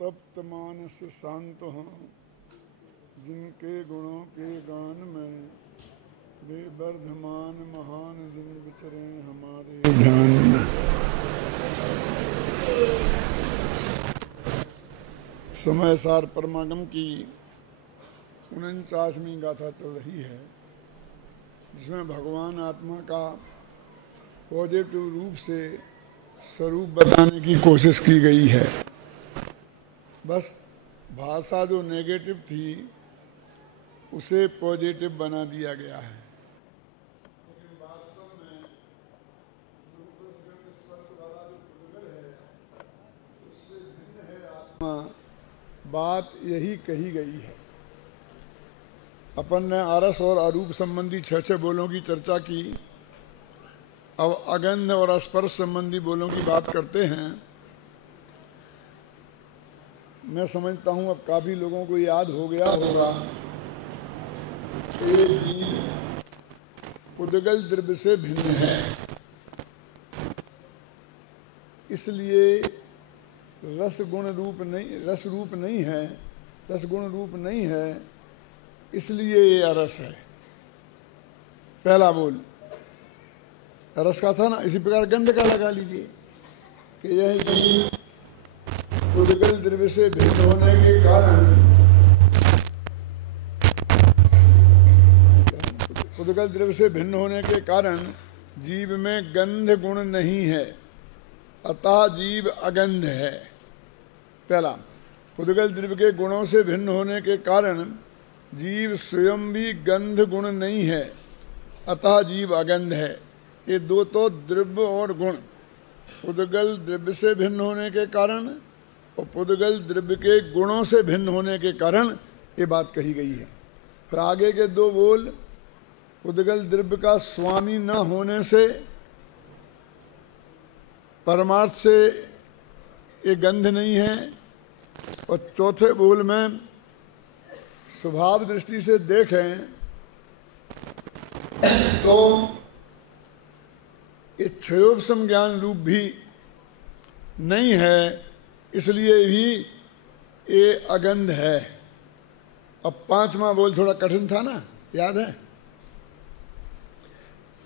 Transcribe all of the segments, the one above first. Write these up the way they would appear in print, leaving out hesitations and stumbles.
तप्त मानस शांत हों, जिनके गुणों के गान में वे वर्धमान महान दिन विचरे हमारे ध्यान में। समय सार परमागम की 49वीं गाथा चल रही है, जिसमें भगवान आत्मा का पॉजिटिव रूप से स्वरूप बताने की कोशिश की गई है। बस भाषा जो नेगेटिव थी उसे पॉजिटिव बना दिया गया है। लेकिन वास्तव में जो स्पर्श वाला जो पुद्गल है उससे भिन्न है आत्मा, बात यही कही गई है। अपन ने आरस और अरूप संबंधी 6 बोलों की चर्चा की। अब अगंध और स्पर्श संबंधी बोलों की बात करते हैं। मैं समझता हूं अब काफी लोगों को याद हो गया होगा कि पुद्गल द्रव्य से भिन्न है, इसलिए रस गुण रूप नहीं, रस रूप नहीं है, रस गुण रूप नहीं है, इसलिए ये अरस है। पहला बोल रस का था ना, इसी प्रकार गंध का लगा लीजिए कि यह पुद्गल द्रव्य से भिन्न होने के कारण, पुद्गल द्रव्य से भिन्न होने के कारण जीव में गंध गुण नहीं है, अतः जीव अगंध है। पहला, पुद्गल द्रव्य के गुणों से भिन्न होने के कारण जीव स्वयं भी गंध गुण नहीं है, अतः जीव अगंध है। ये दो तो द्रव्य और गुण, पुद्गल द्रव्य से भिन्न होने के कारण और पुद्गल द्रव्य के गुणों से भिन्न होने के कारण ये बात कही गई है। फिर आगे के 2 बोल, पुद्गल द्रव्य का स्वामी न होने से परमार्थ से ये गंध नहीं है, और चौथे बोल में स्वभाव दृष्टि से देखें तो ये क्षयोपशम ज्ञान रूप भी नहीं है, इसलिए भी ये अगंध है। अब 5वां बोल थोड़ा कठिन था ना, याद है?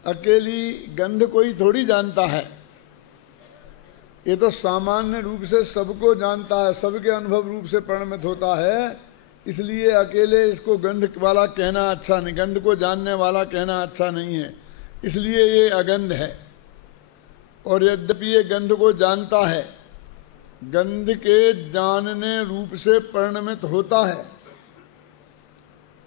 अकेली गंध कोई थोड़ी जानता है, ये तो सामान्य रूप से सबको जानता है, सबके अनुभव रूप से परिणमित होता है, इसलिए अकेले इसको गंध वाला कहना अच्छा नहीं, गंध को जानने वाला कहना अच्छा नहीं है, इसलिए ये अगंध है। और यद्यपि ये गंध को जानता है, गंध के जानने रूप से परिणमित होता है,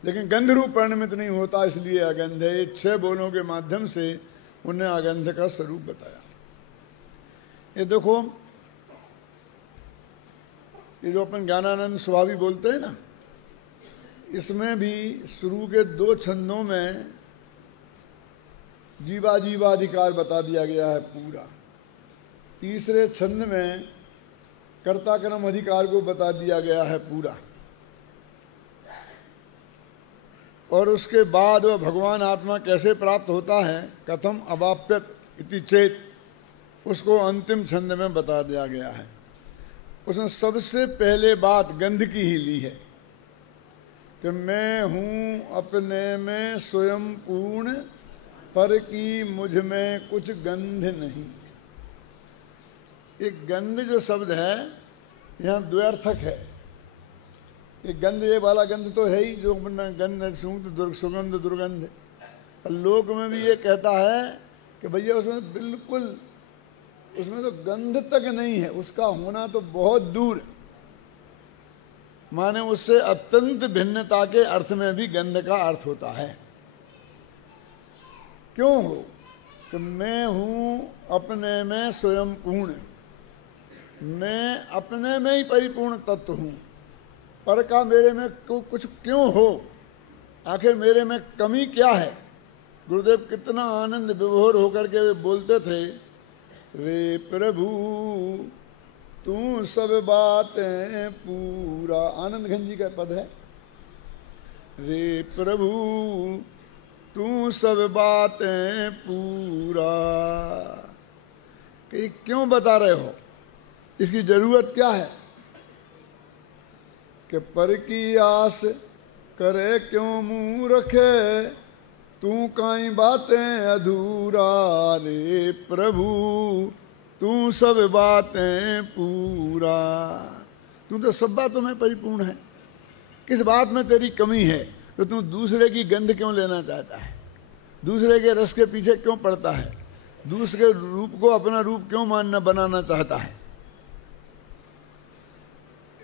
लेकिन गंध रूप परिणमित नहीं होता, इसलिए अगंध है। 6 बोलों के माध्यम से उन्हें अगंध का स्वरूप बताया। ये देखो, ये जो अपन ज्ञानानंद स्वामी बोलते हैं ना, इसमें भी शुरू के 2 छंदों में जीवा जीवाधिकार बता दिया गया है पूरा। तीसरे छंद में कर्ता कर्म अधिकार को बता दिया गया है पूरा, और उसके बाद वह भगवान आत्मा कैसे प्राप्त होता है, कथम अवाप्यत इति चेत, उसको अंतिम छंद में बता दिया गया है। उसमें सबसे पहले बात गंध की ही ली है कि मैं हूं अपने में स्वयं पूर्ण, पर की मुझ में कुछ गंध नहीं। एक गंध जो शब्द है यहाँ द्व्यर्थक है। ये गंध, ये वाला गंध तो है ही, जो गंध सुगंध दुर्गंध, लोक में भी ये कहता है कि भैया उसमें बिल्कुल, उसमें तो गंध तक नहीं है, उसका होना तो बहुत दूर, माने उससे अत्यंत भिन्नता के अर्थ में भी गंध का अर्थ होता है। क्यों हो कि मैं हूं अपने में स्वयं पूर्ण, मैं अपने में ही परिपूर्ण तत्व हूं, पर का मेरे में कुछ क्यों हो, आखिर मेरे में कमी क्या है। गुरुदेव कितना आनंद विभोर होकर के वे बोलते थे, रे प्रभु तू सब बातें पूरा, आनंद घन जी का पद है, रे प्रभु तू सब बातें पूरा। कि क्यों बता रहे हो, इसकी जरूरत क्या है? कि पर की आस करे क्यों मुंह रखे, तू काई बातें अधूरा रे प्रभु, तू सब बातें पूरा। तू तो सब बातों में परिपूर्ण है, किस बात में तेरी कमी है? तो तू दूसरे की गंध क्यों लेना चाहता है, दूसरे के रस के पीछे क्यों पड़ता है, दूसरे रूप को अपना रूप क्यों मानना बनाना चाहता है?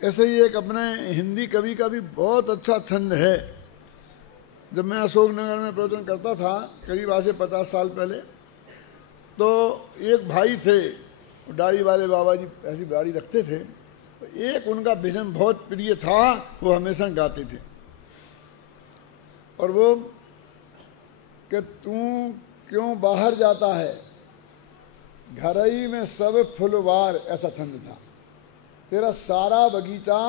ऐसे ही एक अपने हिंदी कवि का भी बहुत अच्छा छंद है। जब मैं अशोकनगर में प्रवचन करता था करीब आज से 50 साल पहले, तो एक भाई थे, दाढ़ी वाले बाबा जी ऐसी दाढ़ी रखते थे। एक उनका भजन बहुत प्रिय था, वो हमेशा गाते थे, और वो कि तू क्यों बाहर जाता है, घरई में सब फुलवार, ऐसा छंद था। तेरा सारा बगीचा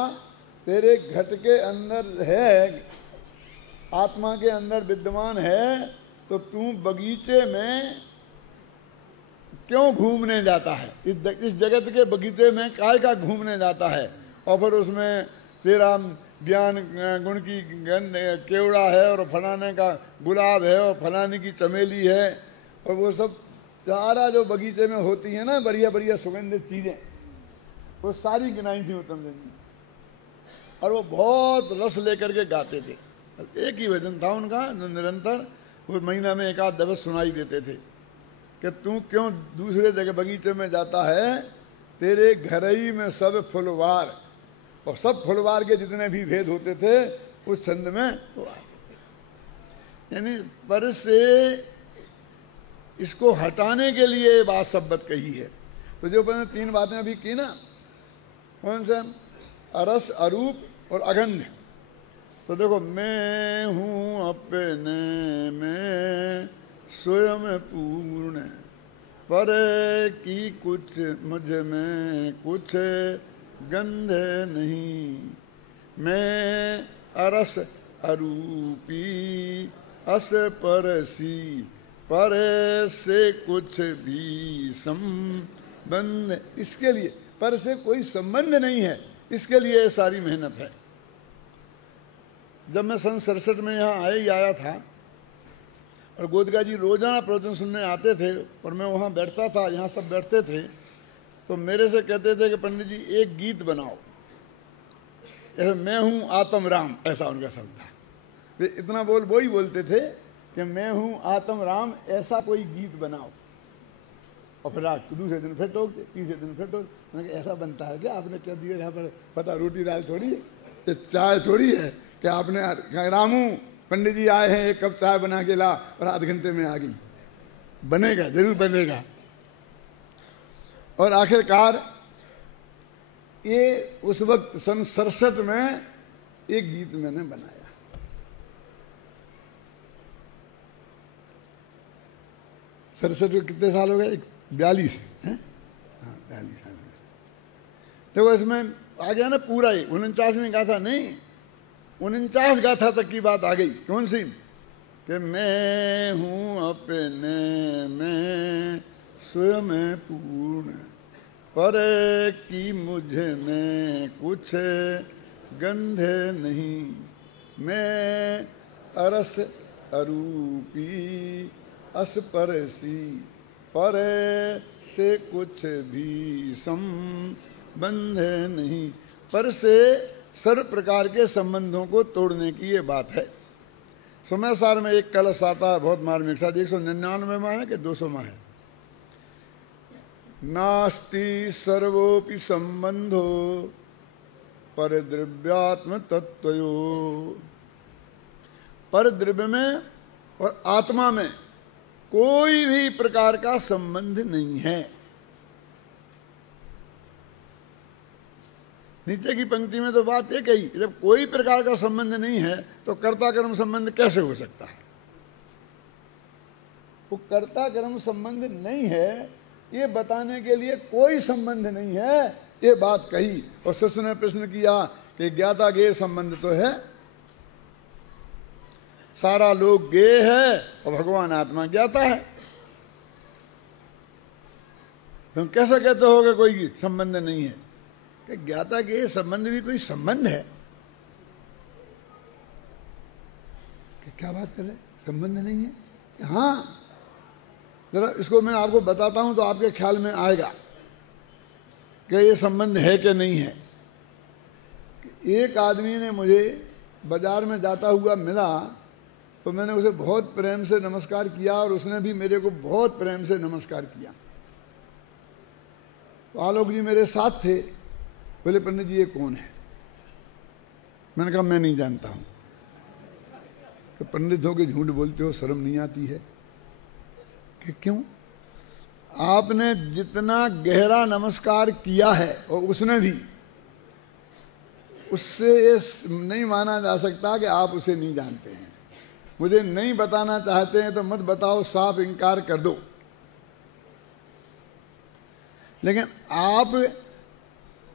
तेरे घट के अंदर है, आत्मा के अंदर विद्यमान है, तो तू बगीचे में क्यों घूमने जाता है? इस जगत के बगीचे में काय का घूमने जाता है? और फिर उसमें तेरा ज्ञान गुण की केवड़ा है, और फलाने का गुलाब है, और फलाने की चमेली है, और वो सब सारा जो बगीचे में होती है ना बढ़िया बढ़िया सुगंधित चीज़ें, वो सारी गिनाई थी उत्तम जी ने। और वो बहुत रस लेकर के गाते थे। एक ही भजन था उनका जो निरंतर वो महीना में एक आध दफे सुनाई देते थे कि तू क्यों दूसरे जगह बगीचे में जाता है, तेरे घरई में सब फुलवार। और सब फुलवार के जितने भी भेद होते थे उस छंद में वो आते थे। यानी पर से इसको हटाने के लिए बात शब्द कही है। तो जो मैंने 3 बातें अभी की ना, कौन से? अरस, अरूप और अगंध। तो देखो, मैं हूँ अपने में स्वयं पूर्ण, पर की कुछ मुझ में कुछ गंध नहीं। मैं अरस अरूपी अस परसी, पर से कुछ भी संबंध, इसके लिए पर से कोई संबंध नहीं है, इसके लिए ये सारी मेहनत है। जब मैं सन 67 में यहाँ आया था, और गोदगा जी रोजाना प्रवचन सुनने आते थे, और मैं वहाँ बैठता था, यहाँ सब बैठते थे, तो मेरे से कहते थे कि पंडित जी एक गीत बनाओ, जैसे मैं हूँ आत्म राम, ऐसा उनका शब्द था। वे इतना वो ही बोलते थे कि मैं हूँ आत्म राम, ऐसा कोई गीत बनाओ। और फिर दूसरे दिन फिर टोकते, तीसरे दिन फिर टोकते। मैंने कहा ऐसा बनता है क्या? आपने क्या दिया यहाँ पर? पता रोटी दाल थोड़ी है, ये चाय थोड़ी है कि आपने रामू पंडित जी आए हैं, 1 कप चाय बना के ला, और आध घंटे में आ गई। बनेगा, जरूर बनेगा। और आखिरकार ये उस वक्त सन 67 में एक गीत मैंने बनाया। सरसठ को कितने साल हो गए? 42 हैं? हाँ, 42 साल। देखो इसमें आ गया ना पूरा ही 49वीं गाथा नहीं, 49 गाथा तक की बात आ गई। कौन सी? कि मैं हूँ अपने में स्वयं पूर्ण, पर की मुझे में कुछ गंध नहीं। मैं अरस अरूपी अस परसी, पर से कुछ भी संबंध नहीं। पर से सर्व प्रकार के संबंधों को तोड़ने की ये बात है। समय सार में एक कलश आता है, बहुत मार्मिक सा, 199 माह है कि 200 माह है। नास्ति सर्वोपि संबंधो पर द्रव्यात्म तत्वयो। पर द्रव्य में और आत्मा में कोई भी प्रकार का संबंध नहीं है। नीचे की पंक्ति में तो बात ये कही, जब कोई प्रकार का संबंध नहीं है तो कर्ता कर्म संबंध कैसे हो सकता है? वो कर्ता कर्म संबंध नहीं है, ये बताने के लिए कोई संबंध नहीं है, ये बात कही। और शिष्य ने प्रश्न किया कि ज्ञाता ज्ञेय संबंध तो है, सारा लोग ज्ञेय है और भगवान आत्मा ज्ञाता है, तुम कैसे कहते हो कि कोई संबंध नहीं है? कि ज्ञाता ज्ञेय संबंध भी कोई संबंध है? क्या बात कर रहे, संबंध नहीं है? हाँ, जरा इसको मैं आपको बताता हूं तो आपके ख्याल में आएगा कि ये संबंध है कि नहीं है। एक आदमी ने मुझे बाजार में जाता हुआ मिला तो मैंने उसे बहुत प्रेम से नमस्कार किया और उसने भी मेरे को बहुत प्रेम से नमस्कार किया। तो आलोक जी मेरे साथ थे, बोले पंडित जी ये कौन है? मैंने कहा मैं नहीं जानता हूं। तो पंडित हो के झूठ बोलते हो, शर्म नहीं आती है? कि क्यों? आपने जितना गहरा नमस्कार किया है और उसने भी, उससे ये नहीं माना जा सकता कि आप उसे नहीं जानते हैं। मुझे नहीं बताना चाहते हैं तो मत बताओ, साफ इनकार कर दो। लेकिन आप,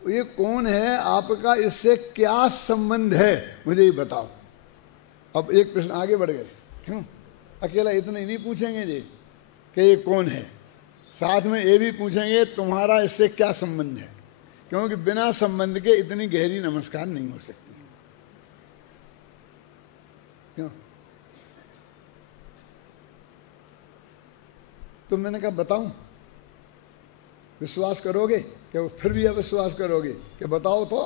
ये कौन है, आपका इससे क्या संबंध है, मुझे ये बताओ। अब एक प्रश्न आगे बढ़ गए। क्यों? अकेला इतना ही नहीं पूछेंगे जी कि ये कौन है, साथ में ये भी पूछेंगे तुम्हारा इससे क्या संबंध है, क्योंकि बिना संबंध के इतनी गहरी नमस्कार नहीं हो सकती। क्यों? तो मैंने कहा बताऊं, विश्वास करोगे? कि फिर भी अविश्वास करोगे? कि बताओ तो।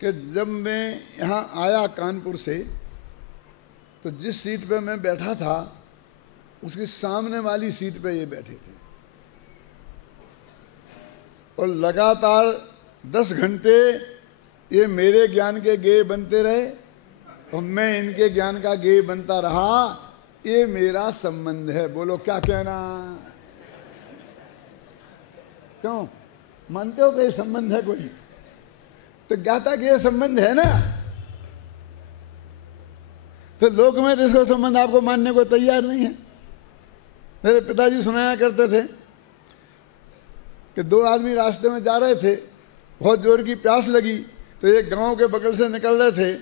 कि जब मैं यहाँ आया कानपुर से, तो जिस सीट पे मैं बैठा था उसकी सामने वाली सीट पे ये बैठे थे और लगातार 10 घंटे ये मेरे ज्ञान के गेय बनते रहे और मैं इनके ज्ञान का गेय बनता रहा। ये मेरा संबंध है। बोलो क्या कहना? क्यों? मानते हो कि ये संबंध है कोई? तो ज्ञाता के ये संबंध है ना, तो लोक में तो इसको संबंध आपको मानने को तैयार नहीं है। मेरे पिताजी सुनाया करते थे कि 2 आदमी रास्ते में जा रहे थे, बहुत जोर की प्यास लगी, तो एक गांव के बगल से निकल रहे थे।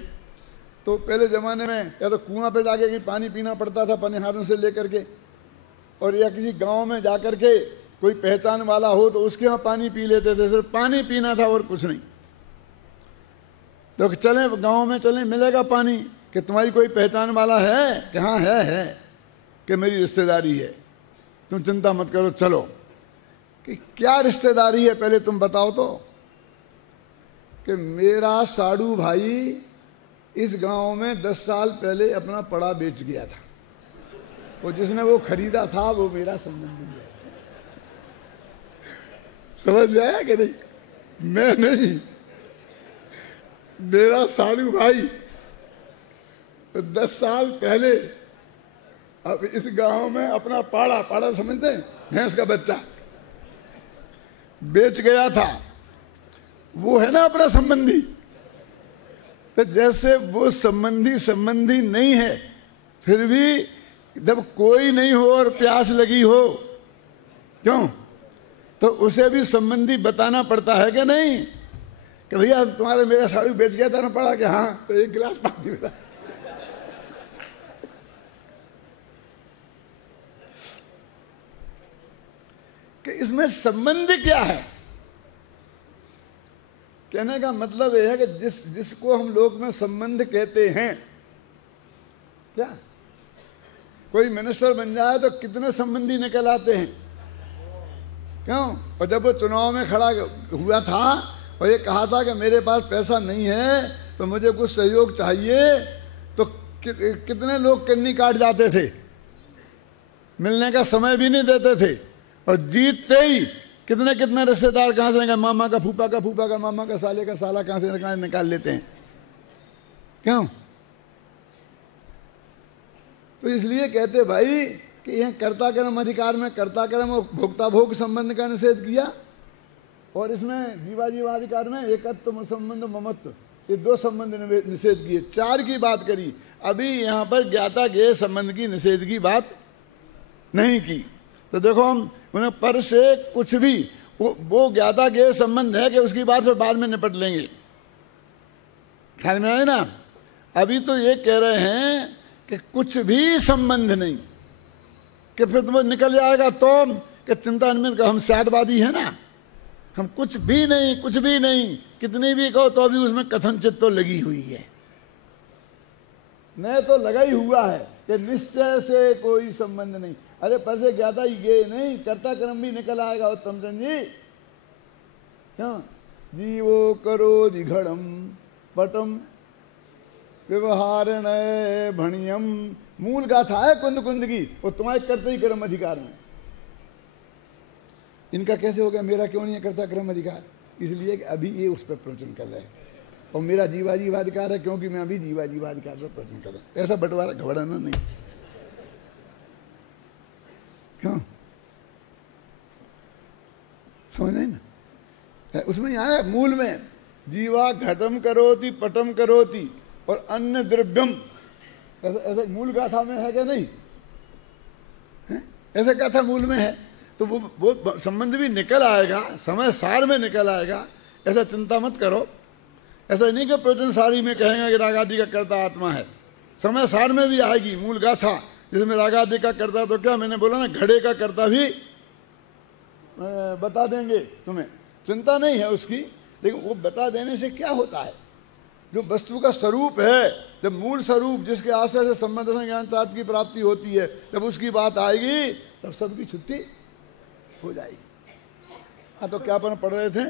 तो पहले ज़माने में या तो कुआं पे जाके कि पानी पीना पड़ता था पनिहारों से लेकर के, और या किसी गांव में जाकर के कोई पहचान वाला हो तो उसके यहाँ पानी पी लेते थे। सिर्फ पानी पीना था और कुछ नहीं। तो चले गांव में, चले मिलेगा पानी, कि तुम्हारी कोई पहचान वाला है? कि हाँ है, कि मेरी रिश्तेदारी है, तुम चिंता मत करो चलो। कि क्या रिश्तेदारी है पहले तुम बताओ तो? कि मेरा साड़ू भाई इस गांव में 10 साल पहले अपना पड़ा बेच गया था, और जिसने वो खरीदा था वो मेरा संबंधी है। समझ में आया कि नहीं? मैं नहीं, मेरा साड़ू भाई 10 साल पहले अब इस गांव में अपना पाड़ा समझते हैं, भैंस का बच्चा बेच गया था। वो है ना अपना संबंधी। तो जैसे वो संबंधी नहीं है, फिर भी जब कोई नहीं हो और प्यास लगी हो, क्यों, तो उसे भी संबंधी बताना पड़ता है कि नहीं? कि भैया तुम्हारे मेरा साड़ू बेच गया था ना पड़ा, कि हाँ, तो 1 गिलास पानी मिला। कि इसमें संबंध क्या है? कहने का मतलब यह है कि जिसको हम लोक में संबंध कहते हैं, क्या कोई मिनिस्टर बन जाए तो कितने संबंधी निकल आते हैं? क्यों? और जब वो चुनाव में खड़ा हुआ था और ये कहा था कि मेरे पास पैसा नहीं है तो मुझे कुछ सहयोग चाहिए, तो कितने लोग कन्नी काट जाते थे, मिलने का समय भी नहीं देते थे। और जीतते ही कितने कितने रिश्तेदार कहाँ से निकाल, मामा का फूफा का मामा का साले का साला कहाँ से निकाल लेते हैं। क्यों? तो इसलिए कहते भाई कि यह कर्ता कर्म अधिकार में कर्ता कर्म और भोक्ता भोग संबंध का निषेध किया, और इसमें जीवाधिकार में एकत्व संबंध ममत्व, ये 2 संबंध निषेध किए। 4 की बात करी। अभी यहाँ पर ज्ञाता ज्ञेय संबंध की निषेध की बात नहीं की। तो देखो हम उन्हें पर से कुछ भी वो ज्ञाता ज्ञेय संबंध है कि उसकी बात फिर बाद में निपट लेंगे। ख्याल में आए ना? अभी तो ये कह रहे हैं कि कुछ भी संबंध नहीं, कि फिर तुम्हें निकल जाएगा तो कि चिंता नहीं, का हम स्यादवादी है ना, हम कुछ भी नहीं, कितनी भी कहो तो अभी उसमें कथनचित तो लगी हुई है। नहीं तो लगा ही हुआ है कि निश्चय से कोई संबंध नहीं। अरे पर से ज्ञाता ये नहीं, कर्ता कर्म भी निकल आएगा उत्तम चंद जी। क्यों? जीवो करो दिघड़म पटम व्यवहारण भणियम, मूल गाथा है कुंद कुंद की, वो तुम्हारे कर्ता ही कर्म अधिकार में। इनका कैसे हो गया, मेरा क्यों नहीं है कर्ता कर्म अधिकार? इसलिए कि अभी ये उस पर प्रवचन कर रहे हैं, और मेरा जीवाधिकार है क्योंकि मैं अभी जीवाधिकार पर प्रवचन कर रहा हूं। ऐसा बंटवारा घबराना नहीं। क्यों? समझे ना? उसमें आया मूल में जीवा घटम करोति पटम करोति और अन्य द्रव्यम, ऐसा मूल गाथा में है क्या? नहीं है? ऐसा गाथा मूल में है तो वो संबंध भी निकल आएगा, समय सार में निकल आएगा। ऐसा चिंता मत करो। ऐसा नहीं कि प्रवचन सारी में कहेंगे कि रागादि का कर्ता आत्मा है, समय सार में भी आएगी मूल गाथा जिसमें रागादि का कर्ता। तो क्या मैंने बोला ना, घड़े का कर्ता भी बता देंगे तुम्हें, चिंता नहीं है उसकी। लेकिन वो बता देने से क्या होता है, जो वस्तु का स्वरूप है, जब मूल स्वरूप जिसके आश्रय से संबंध से ज्ञान साध की प्राप्ति होती है, जब उसकी बात आएगी तब सबकी छुट्टी हो जाएगी। हाँ तो क्या अपन पढ़ रहे थे?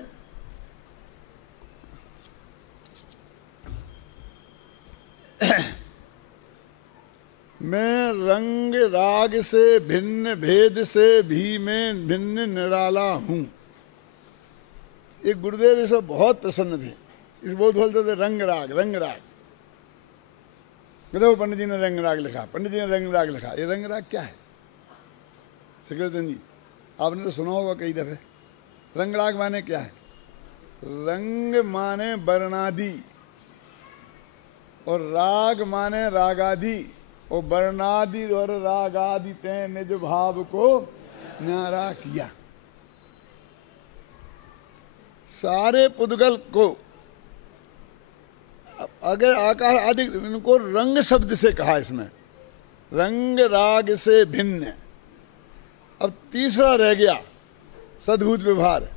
मैं रंग राग से भिन्न भेद से भी मैं भिन्न निराला हूं। एक गुरुदेव इस बहुत प्रसन्न थे, इस बहुत बोलते थे रंग राग रंग राग। देखो पंडित जी ने रंग राग लिखा, पंडित जी ने रंग राग लिखा। ये रंग राग क्या है? सेक्रेटरी जी आपने तो सुना होगा कई दफे। रंग राग माने क्या है? रंग माने वर्णादि और राग माने रागादि, और वर्णादि और रागादि ते निज भाव को न्यारा किया। सारे पुद्गल को अगर आकाश आदि इनको रंग शब्द से कहा, इसमें रंग राग से भिन्न। अब तीसरा रह गया सद्भूत व्यवहार।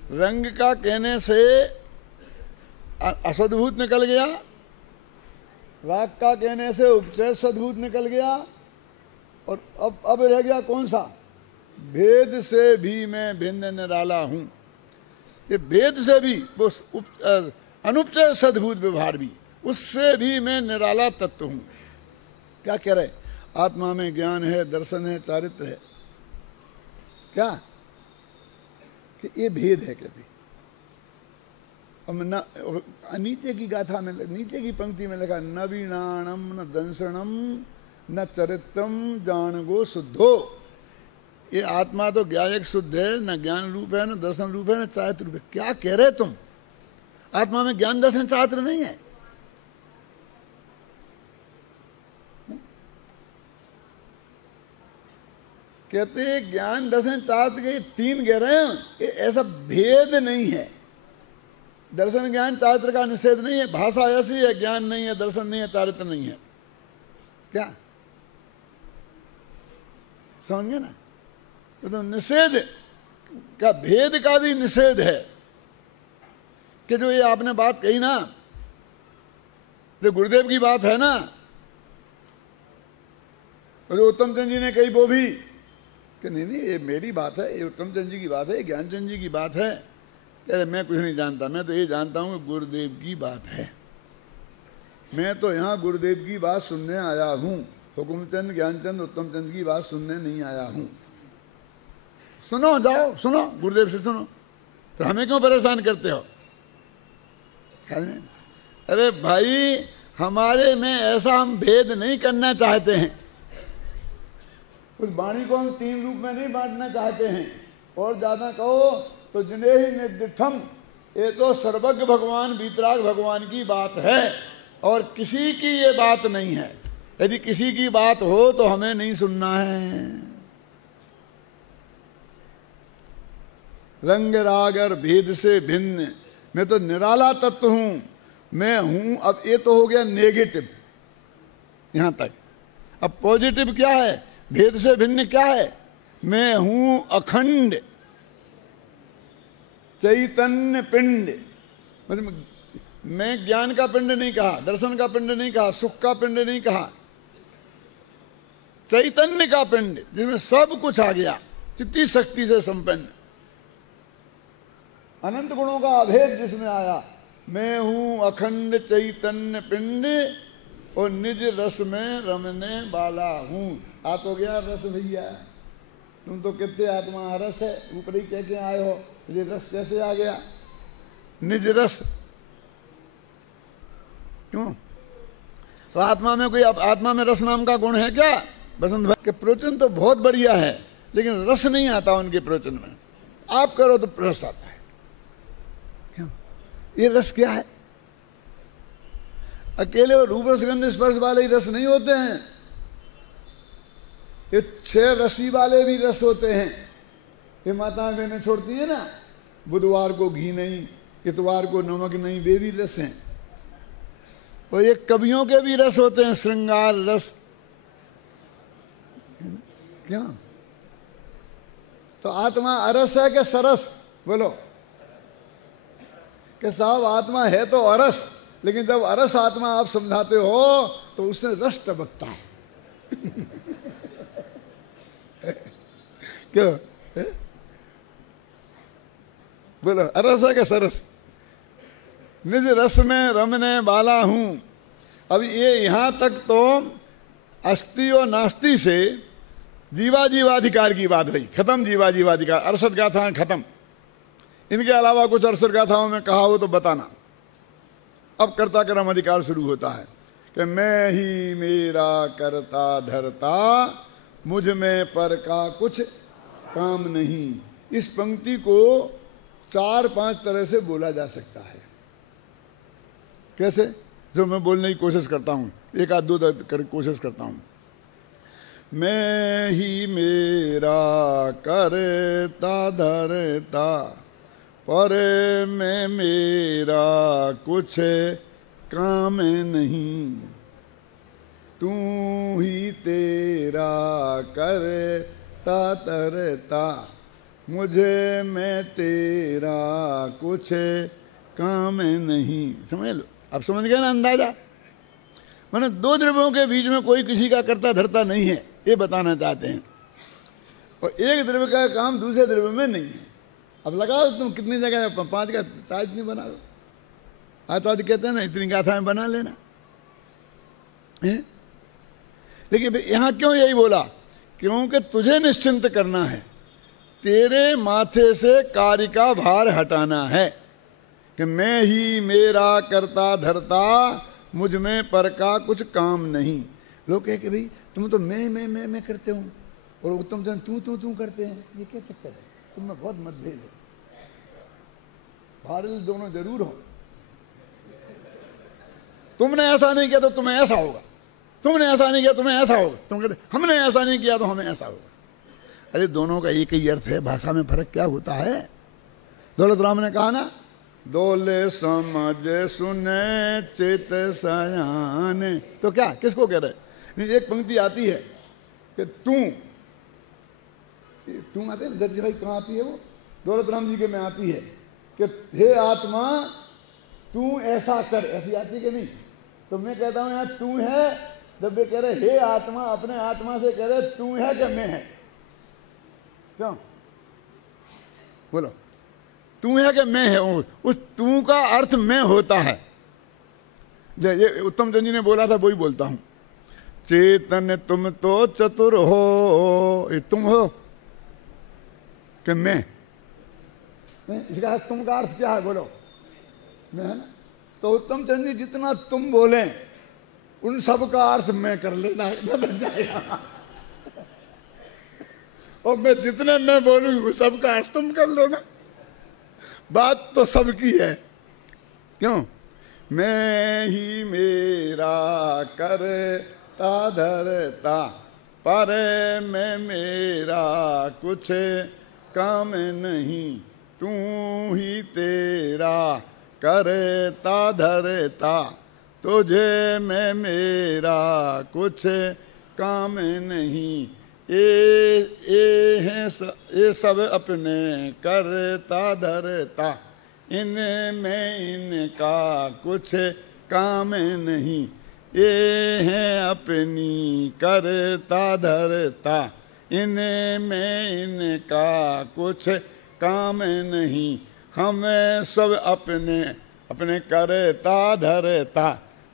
रंग का कहने से असद्भूत निकल गया, राग का कहने से उपचय सद्भूत निकल गया, और अब रह गया कौन सा? भेद से भी मैं भिन्न निराला हूं। ये भेद से भी वो अनुपचय सद्भूत व्यवहार भी, उससे भी मैं निराला तत्व हूं। क्या कह रहे? आत्मा में ज्ञान है, दर्शन है, चारित्र है। क्या कि ये भेद है कहते। अब नीचे की गाथा में, नीचे की पंक्ति में लिखा न वीणाणम न दंसनम न चरित्रम जानगो शुद्धो। ये आत्मा तो ज्ञायक शुद्ध है, न ज्ञान रूप है, न दर्शन रूप है, न चारित्र रूप है। क्या कह रहे तुम? आत्मा में ज्ञान दर्शन चारित्र नहीं है। कहते ज्ञान दर्शन चारित्र के तीन कह रहे हैं, ये ऐसा भेद नहीं है। दर्शन ज्ञान चारित्र का निषेध नहीं है। भाषा ऐसी है, ज्ञान नहीं है, दर्शन नहीं है, चारित्र नहीं है। क्या समझे ना? तो निषेध का, भेद का भी निषेध है। कि जो ये आपने बात कही ना, जो गुरुदेव की बात है ना, और जो उत्तम चंद जी ने कही वो भी कि नहीं ये मेरी बात है, ये उत्तम चंद जी की बात है, ये ज्ञानचंद जी की बात है। कह मैं कुछ नहीं जानता, मैं तो ये जानता हूँ कि गुरुदेव की बात है। मैं तो यहाँ गुरुदेव की बात सुनने आया हूँ, हुकुमचंद ज्ञानचंद उत्तम चंद की बात सुनने नहीं आया हूँ। सुनो, जाओ सुनो, गुरुदेव से सुनो, तो हमें क्यों परेशान करते हो? अरे भाई, हमारे में ऐसा हम भेद नहीं करना चाहते हैं। उस वाणी को हम तीन रूप में नहीं बांटना चाहते हैं। और ज्यादा कहो तो जिन्हें ही निर्दिठम, ये तो सर्वज्ञ भगवान वीतराग भगवान की बात है, और किसी की ये बात नहीं है। यदि किसी की बात हो तो हमें नहीं सुनना है। रंग राग और भेद से भिन्न मैं तो निराला तत्व हूं, मैं हूं। अब ये तो हो गया नेगेटिव यहां तक। अब पॉजिटिव क्या है? भेद से भिन्न क्या है? मैं हूं अखंड चैतन्य पिंड। मतलब मैं ज्ञान का पिंड नहीं कहा, दर्शन का पिंड नहीं कहा, सुख का पिंड नहीं कहा, चैतन्य का पिंड जिसमें सब कुछ आ गया, चित्ती शक्ति से संपन्न, अनंत गुणों का अभेद जिसमें आया। मैं हूं अखंड चैतन्य पिंड और निज रस में रमने वाला हूं। आ तो गया रस भैया, तुम तो कितने आत्मा रस है, ऊपर ही कह के आए हो, ये रस कैसे आ गया? निज रस क्यों? तो आत्मा में कोई, आत्मा में रस नाम का गुण है क्या? बसंत भाई के प्रवचन तो बहुत बढ़िया है, लेकिन रस नहीं आता उनके प्रवचन में। आप करो तो रस आता है। क्यों? ये रस क्या है? अकेले रूप रसगंध स्पर्श वाले ही रस नहीं होते हैं, ये 6 रसी वाले भी रस होते हैं। ये माताएं बहनें छोड़ती है ना, बुधवार को घी नहीं, इतवार को नमक नहीं, वे भी रस हैं। और ये कवियों के भी रस होते हैं, श्रृंगार रस। क्यों? तो आत्मा अरस है कि सरस? बोलो कि साहब आत्मा है तो अरस, लेकिन जब अरस आत्मा आप समझाते हो तो उससे रस टपकता है। क्यों? बोलो अरस है कि सरस? निज रस में रमने वाला हूं। अब ये यहां तक तो अस्ति और नास्ति से जीवा जीवाधिकार की बात रही, खत्म। जीवा जीवाधिकार 68 गाथाएं खत्म। इनके अलावा कुछ 68 गाथाओं में कहा हो तो बताना। अब कर्ता कर्म अधिकार शुरू होता है कि मैं ही मेरा करता धरता, मुझ में पर का कुछ काम नहीं। इस पंक्ति को 4-5 तरह से बोला जा सकता है। कैसे? जो मैं बोलने की कोशिश करता हूं, 1-2 कर कोशिश करता हूं। मैं ही मेरा करता धरता, पर मैं मेरा कुछ काम नहीं। तू ही तेरा करता धरता, मुझे मैं तेरा कुछ काम नहीं। समझ लो, अब समझ गए ना अंदाजा? मैंने 2 द्रव्यों के बीच में कोई किसी का करता धरता नहीं है, ये बताना चाहते हैं। और एक द्रव्य का काम दूसरे द्रव्य में नहीं है। अब लगाओ तुम कितनी जगह 5 का ताज नहीं बना दो। आज कहते हैं ना, इतनी गाथाएं बना लेना है? लेकिन यहां क्यों यही बोला? क्योंकि तुझे निश्चिंत करना है, तेरे माथे से कार्य का भार हटाना है कि मैं ही मेरा करता धरता, मुझ में पर का कुछ काम नहीं। लोग कहे कि भाई तुम तो मैं करते हो और उत्तम जन तू करते हैं, ये क्या चक्कर है? तुम में बहुत मतभेद है। भारत दोनों जरूर हो। तुमने ऐसा नहीं किया तो तुम्हें ऐसा होगा, तुमने ऐसा नहीं किया तुम्हें ऐसा होगा। तुम कहते हमने ऐसा नहीं किया तो हमें ऐसा होगा। अरे दोनों का एक ही अर्थ है, भाषा में फर्क क्या होता है? दौलत राम ने कहा ना, दोले समझ सुने चित सयाने। तो क्या किसको कह रहे? एक पंक्ति आती है कि तू आते हैं दर्जी भाई, कहाँ आती है वो? दौलत राम जी के में आती है कि हे आत्मा तू ऐसा कर, ऐसी आती है कि नहीं? तो मैं कहता हूं यार तू है, जब वे कह रहे हे आत्मा, अपने आत्मा से कह रहे तू है कि मैं है? क्यों? बोलो, तू है कि मैं है? उस तू का अर्थ मैं होता है। ये उत्तम चंद जी ने बोला था, वही बोलता हूं। चेतन तुम तो चतुर हो, ये तुम हो कि मैं? इसका तुम का अर्थ क्या है? बोलो, मैं है ना? तो उत्तम चंद जी जितना तुम बोले उन सब का अर्थ मैं कर लेना बन जाएगा। और मैं जितने मैं बोलूंगी उस सब का अर्थ तुम कर लेना। बात तो सबकी है। क्यों? मैं ही मेरा करता धरता, पर मैं मेरा कुछ काम नहीं। तू ही तेरा करता धरता, तुझे मैं मेरा कुछ काम नहीं। ये सब अपने करता धरता, इनमें इनका कुछ काम नहीं, ये हैं अपनी करता धरता, इनमें इनका कुछ काम नहीं, हमें सब अपने अपने करता धरता,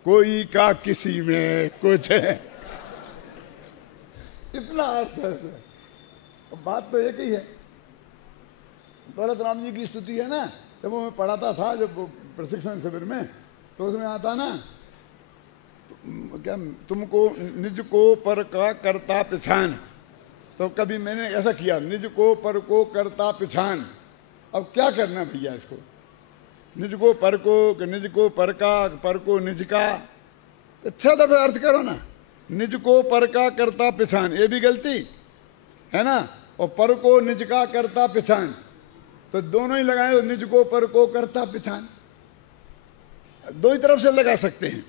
कोई का किसी में कुछ है। इतना अर्थ है। बात तो एक ही है। दौलत राम जी की स्तुति है ना, जब वो मैं पढ़ाता था जब प्रशिक्षण शिविर में, तो उसमें आता ना क्या, तुमको निज को पर का करता पिछान। तो कभी मैंने ऐसा किया, निज को पर को करता पिछान। अब क्या करना भैया इसको, निज को पर को, निज को पर का, पर को निज का। अच्छा दफे अर्थ करो ना, निज को पर का करता पिछान, ये भी गलती है ना, और पर को निज का करता पिछान, तो दोनों ही लगाए, तो निज को पर को करता पिछान, दो ही तरफ से लगा सकते हैं।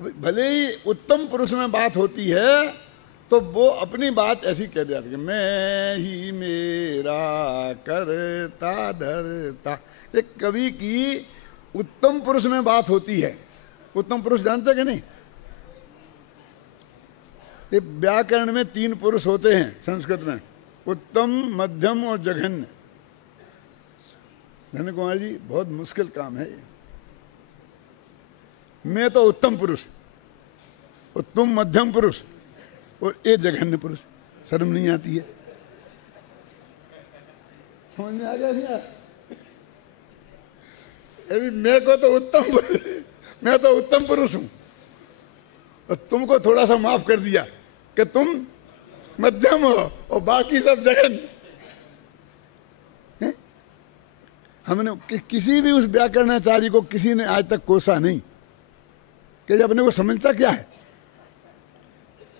भले ही उत्तम पुरुष में बात होती है तो वो अपनी बात ऐसी कह दिया कि मैं ही मेरा करता धरता। एक कवि की उत्तम पुरुष में बात होती है। उत्तम पुरुष जानते कि नहीं? ये व्याकरण में 3 पुरुष होते हैं संस्कृत में, उत्तम, मध्यम और जघन्य। धन्य कुमार जी, बहुत मुश्किल काम है ये। मैं तो उत्तम पुरुष, और तुम मध्यम पुरुष, और ये जघन्य पुरुष। शर्म नहीं आती है? समझ में आ गया? अभी मेरे को तो उत्तम, मैं तो उत्तम पुरुष हूं, और तुमको थोड़ा सा माफ कर दिया कि तुम मध्यम हो और बाकी सब जघन्य। हमने किसी भी उस व्याकरणाचार्य को किसी ने आज तक कोसा नहीं कि अपने को समझता क्या है,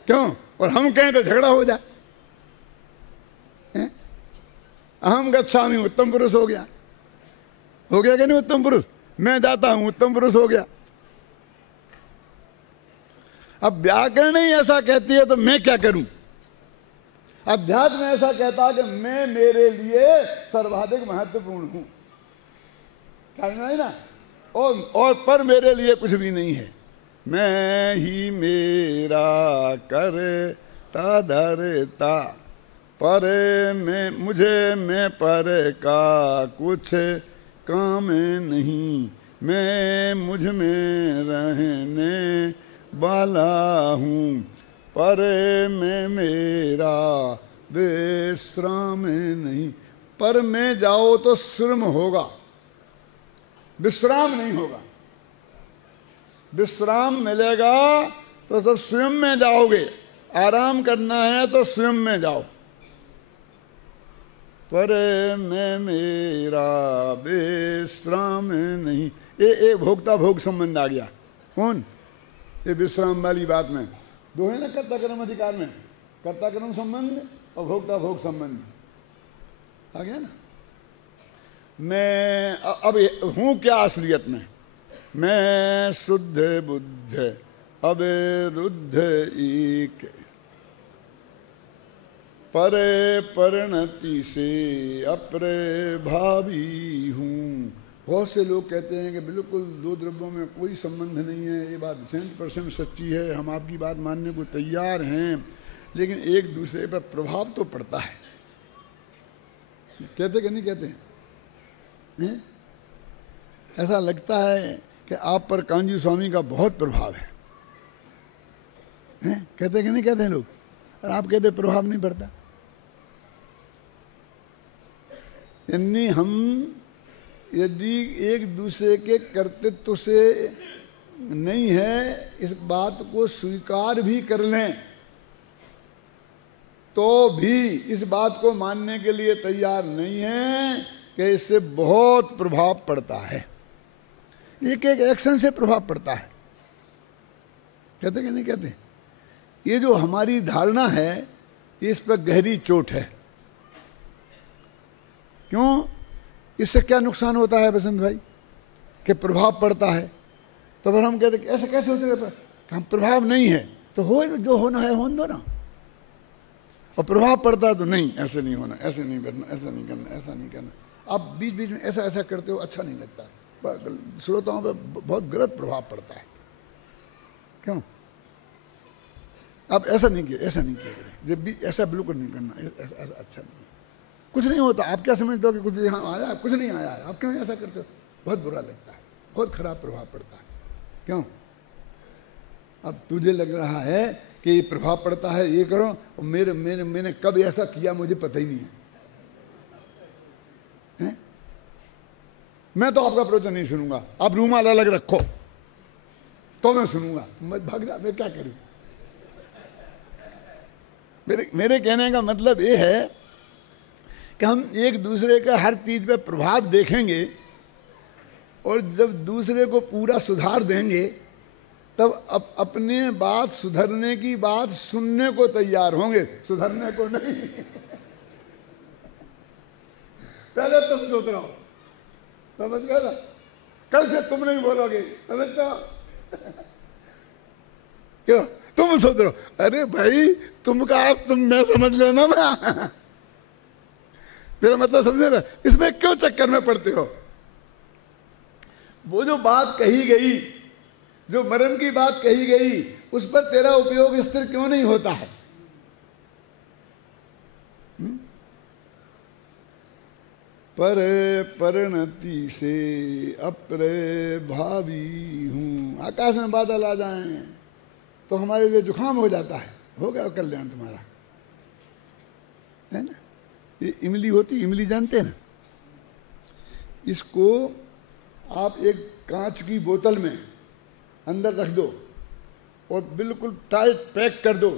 क्यों? और हम कहें तो झगड़ा हो जाए। अहम गच्छामि उत्तम पुरुष हो गया कि नहीं? उत्तम पुरुष, मैं जाता हूं उत्तम पुरुष हो गया। अब व्याकरण ही ऐसा कहती है तो मैं क्या करूं? अध्यात्म ऐसा कहता कि मैं मेरे लिए सर्वाधिक महत्वपूर्ण हूं, कहना है ना, और पर मेरे लिए कुछ भी नहीं है। मैं ही मेरा करता धरता, पर मैं मुझे मैं पर का कुछ काम नहीं, मैं मुझ में रहने वाला हूँ, पर मैं मेरा विश्राम नहीं। पर में जाओ तो श्रम होगा, विश्राम नहीं होगा। विश्राम मिलेगा तो सब स्वयं में जाओगे, आराम करना है तो स्वयं में जाओ। पर मैं मेरा विश्राम नहीं, ये भोक्ता भोग संबंध आ गया। कौन? ये विश्राम वाली बात में दो है ना, कर्ता कर्म अधिकार में कर्ता कर्म संबंध और भोक्ता भोग संबंध आ गया ना। मैं अब हूं क्या असलियत में? मैं शुद्ध बुद्ध अविरुद्ध एक, परे परिणति से अप्रभावी हूँ। बहुत से लोग कहते हैं कि बिल्कुल दो द्रव्यों में कोई संबंध नहीं है। ये बात 100% सच्ची है, हम आपकी बात मानने को तैयार हैं, लेकिन एक दूसरे पर प्रभाव तो पड़ता है। कहते कि नहीं कहते हैं? ऐसा लगता है कि आप पर कांजी स्वामी का बहुत प्रभाव है, कहते कि नहीं कहते हैं लोग? और आप कहते प्रभाव नहीं पड़ता। यानी हम यदि एक दूसरे के कर्तृत्व से नहीं है, इस बात को स्वीकार भी कर लें तो भी इस बात को मानने के लिए तैयार नहीं है कि इससे बहुत प्रभाव पड़ता है। एक एक एक्शन से प्रभाव पड़ता है। कहते कि नहीं कहते? ये जो हमारी धारणा है, इस पर गहरी चोट है। क्यों? इससे क्या नुकसान होता है बसंत भाई? कि प्रभाव पड़ता है। तो फिर हम कहते ऐसे कैसे हो सकता है? हम प्रभाव नहीं है तो हो, जो होना है होने दो ना। और प्रभाव पड़ता है तो नहीं, ऐसे नहीं होना, ऐसे नहीं करना, ऐसा नहीं करना, ऐसा नहीं करना। आप बीच बीच में ऐसा ऐसा करते हो, अच्छा नहीं लगता, श्रोताओं पे बहुत गलत प्रभाव पड़ता है। क्यों आप ऐसा नहीं किया, ऐसा नहीं किया करें, जब भी ऐसा बिल्कुल नहीं करना, ऐसा ऐसा अच्छा नहीं, कुछ नहीं होता। आप क्या समझते हो कि कुछ यहाँ आया, कुछ नहीं आया, आप क्यों ऐसा करते हो? बहुत बुरा लगता है, बहुत खराब प्रभाव पड़ता है। क्यों? अब तुझे लग रहा है कि ये प्रभाव पड़ता है, ये करो, और मैंने कब ऐसा किया मुझे पता ही नहीं है, हैं? मैं तो आपका प्रवचन नहीं सुनूंगा, आप रूमाल अलग रखो तो मैं सुनूंगा, मैं भाग जा, मैं क्या करूं? मेरे कहने का मतलब ये है कि हम एक दूसरे का हर चीज पे प्रभाव देखेंगे और जब दूसरे को पूरा सुधार देंगे तब अपने बात सुधरने की बात सुनने को तैयार होंगे, सुधरने को नहीं। पहले तुम सोच रहो, समझ गए ना? कल से तुम नहीं बोलोगे, समझते हो? क्यों तुम सोच रहे हो, अरे भाई तुम मैं समझ लेना ना। मेरा मतलब समझे ना? इसमें क्यों चक्कर में पड़ते हो? वो जो बात कही गई, जो मरण की बात कही गई, उस पर तेरा उपयोग स्थिर क्यों नहीं होता है? पर परिणति से अप्रे भावी हूं। आकाश में बादल आ जाएं तो हमारे लिए जुकाम हो जाता है, हो गया कल्याण तुम्हारा, है ना? ये इमली होती, इमली जानते हैं ना? इसको आप एक कांच की बोतल में अंदर रख दो और बिल्कुल टाइट पैक कर दो,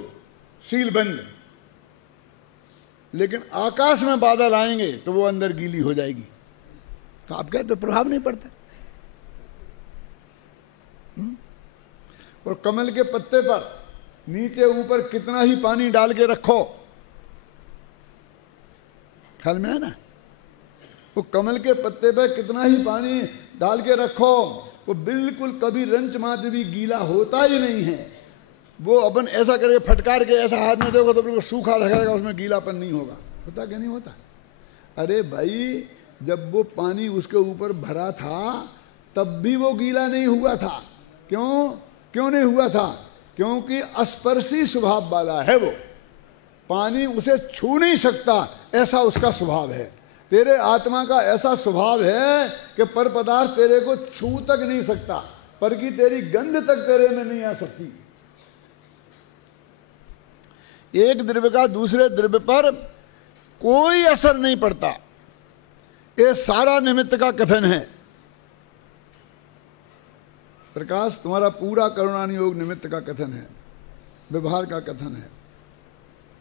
सील बंद, लेकिन आकाश में बादल आएंगे तो वो अंदर गीली हो जाएगी, तो आप कहते प्रभाव नहीं पड़ता। और कमल के पत्ते पर नीचे ऊपर कितना ही पानी डाल के रखो, ख्याल में है ना? वो कमल के पत्ते पर कितना ही पानी डाल के रखो, वो बिल्कुल कभी रंच मात्र भी गीला होता ही नहीं है। वो अपन ऐसा करके फटकार के ऐसा हाथ में देखो तो बिल्कुल सूखा रहेगा, उसमें गीलापन नहीं होगा। होता क्या नहीं होता? अरे भाई जब वो पानी उसके ऊपर भरा था तब भी वो गीला नहीं हुआ था। क्यों नहीं हुआ था? क्योंकि स्पर्शी स्वभाव वाला है वो, पानी उसे छू नहीं सकता, ऐसा उसका स्वभाव है। तेरे आत्मा का ऐसा स्वभाव है कि पर पदार्थ तेरे को छू तक नहीं सकता, पर की तेरी गंध तक तेरे में नहीं आ सकती। एक द्रव्य का दूसरे द्रव्य पर कोई असर नहीं पड़ता, ये सारा निमित्त का कथन है। प्रकाश तुम्हारा पूरा करुणानियोग निमित्त का कथन है, व्यवहार का कथन है।